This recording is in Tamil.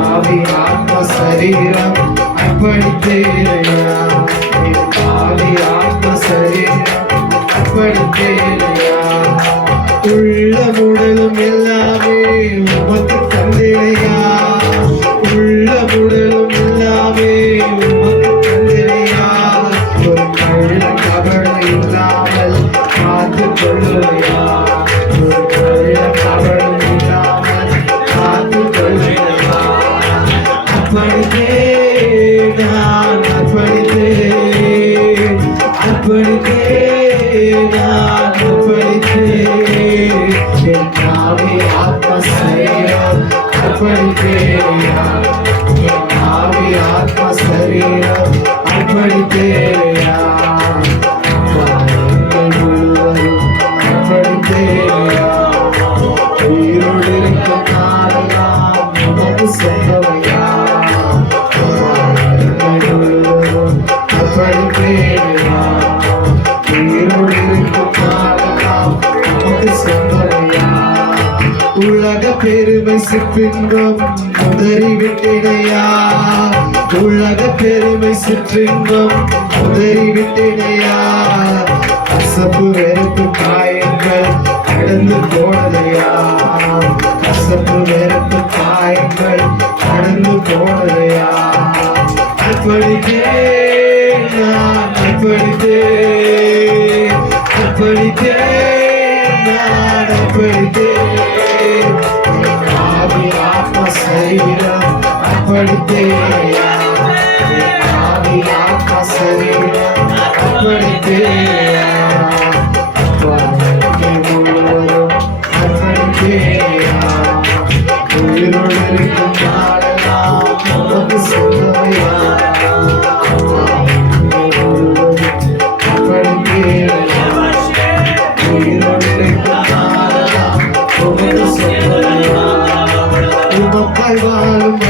ஆவி ஆத்ம சரீரம் அர்ப்பணித்தேனையா ஆவி ஆத்ம சரீரம் அர்ப்பணித்தேனையா உள்ளமுடலும் எல்லாமே உமக்கு தந்தேனையா உள்ளமுடலும் எல்லாமே உமக்கு தந்தேனையா ஒரு கள்ள கபடம் இல்லாமல் காத்துக் கொள்ளுவையா ஒரு கள்ள கபடம் இல்லாமல் காத்துக் கொள்ளுவையா அர்ப்பணித்தேன் நான் அர்ப்பணித்தேன் அர்ப்பணித்தேன் நான் அர்ப்பணித்தேன் என் ஆவி ஆத்ம சரீரம் அர்ப்பணித்தேனையா என் ஆவி ஆத்ம சரீரம் அர்ப்பணித்தேனையா முழுவதும் அர்ப்பணித்தேனையா உயிரோடு இருக்கும் நாளெல்லாம் உமக்கு சொந்தமையா முழுவதும் அர்ப்பணித்தேனையா உயிரோடு இருக்கும் நாளெல்லாம் உமக்கு சொந்தமையா உலக பெருமை சிற்றின்பம் உதறிவிட்டேனையா உலக பெருமை சிற்றின்பம் உதறிவிட்டேனையா கசப்பு வெறுப்பு காயங்கள் கடந்து போனதையா கசப்பு வெறுப்பு காயங்கள் கடந்து போனதையா அர்ப்பணித்தேன் நான் அர்ப்பணித்தேன் அர்ப்பணித்தேன் நான் அர்ப்பணித்தேன் ஆவி ஆத்ம சரீரம் அர்ப்பணித்தேனையா ஆவி ஆத்ம சரீரம் அர்ப்பணித்தேனையா முழுவதும் அர்ப்பணித்தேனையா உயிரோடு இருக்கும் நாளெல்லாம் உமக்கு சொந்தமையா முழுவதும் அர்ப்பணித்தேனையா உயிரோடு இருக்கும் நாளெல்லாம் உமக்கு சொந்தமையா உமக்காய் வாழும்